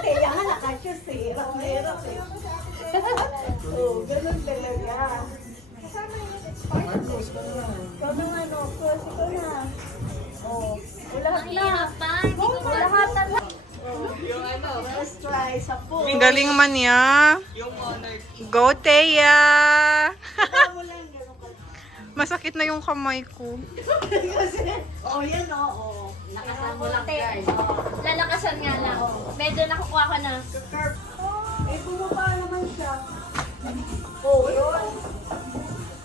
Kaya nga nakashoes eh. Hirap eh. Oo, ganun talaga. Kasama yung Marcos. Ikaw na nga, no? Close, ikaw na. Oo. Lahat na. Lahat na. Yung ano, let's try sa pool. Ang galing man niya. Go, Teya! Mo lang, ganun ka. Masakit na yung kamay ko. Kasi, yan oo. Lakasan mo lang guys. Lalakasan nga lang. Medyo nakukuha ko na. Curve. Bumaba naman siya. Oh, yun.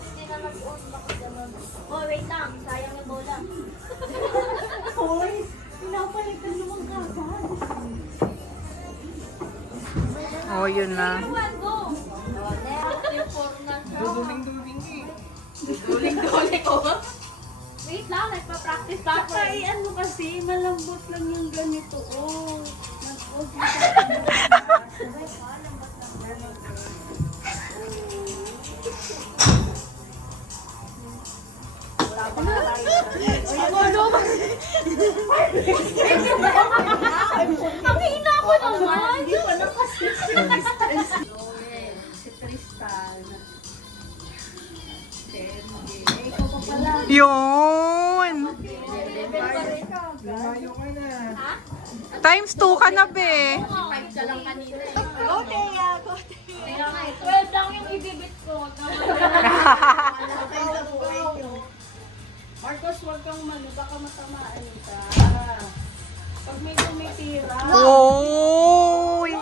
Hindi na mag-on. Bakit naman? Oh, wait lang. Sayang yung bola. Hoy, pinapalitan naman kagad. Oh, yun na. One, go! Oh, next. Duduling-duling eh. Duduling-duling ko. Wait lang. Nagpa-practice pa ako. Ay, ano kasi, malambot lang yung ganito. Oh, nag-off Ang hina ko naman. Hindi pa na kasi si Tristan. Ikaw pa pala. Yun! Ha? Times 2 ka na, be. 5 ka lang kanina eh. Go, Teya! Go, Teya! Kaya nga eh. 12 lang yung ibibit ko. Marcos, huwag kang mali. Baka matamaan ka. Pag may tumitira. Oy!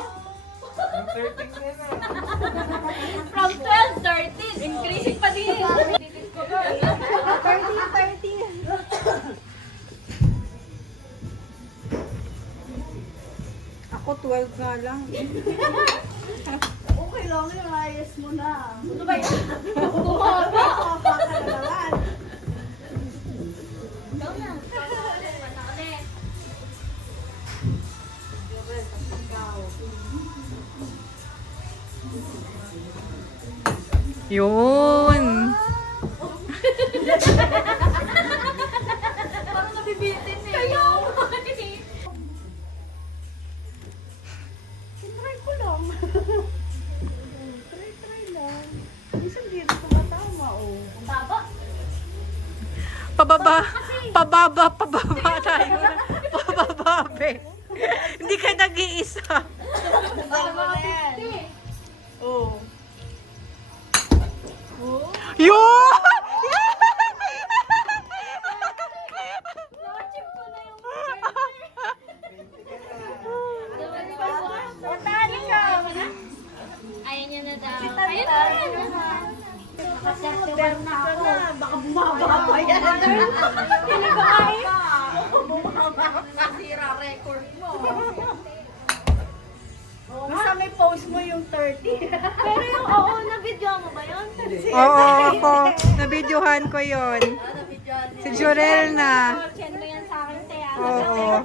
From 12, 13. Increasing pa din. Ibibit ko ba? 30. Ako 12 nga lang. Okay lang yung ayos mo na. Ano ba yan? Bumaba ka na naman. Ikaw na. Wala ulit. Yun! Parang nabibitin eh. Kaya Try ko lang. Try lang. Minsan dito tumatama, oh. Ang baba. Pababa tayo. Pababa, be. Hindi ka nag-iisa. Tama na yan. Oh. Yun! Na-achieve ko na yung Natali ka. Ayaw niya na daw. Ayun na rin. Modern na ako. Baka bumaba pa yan. Hindi ko kaya. Bumaba. Nasira record mo. Basta may post mo yung 30. Pero yung oo, na-video mo ba yun? Oo, ako. Nabidyohan ko yon. Si Jurel na. Send mo yan sa akin, Tea. Oo.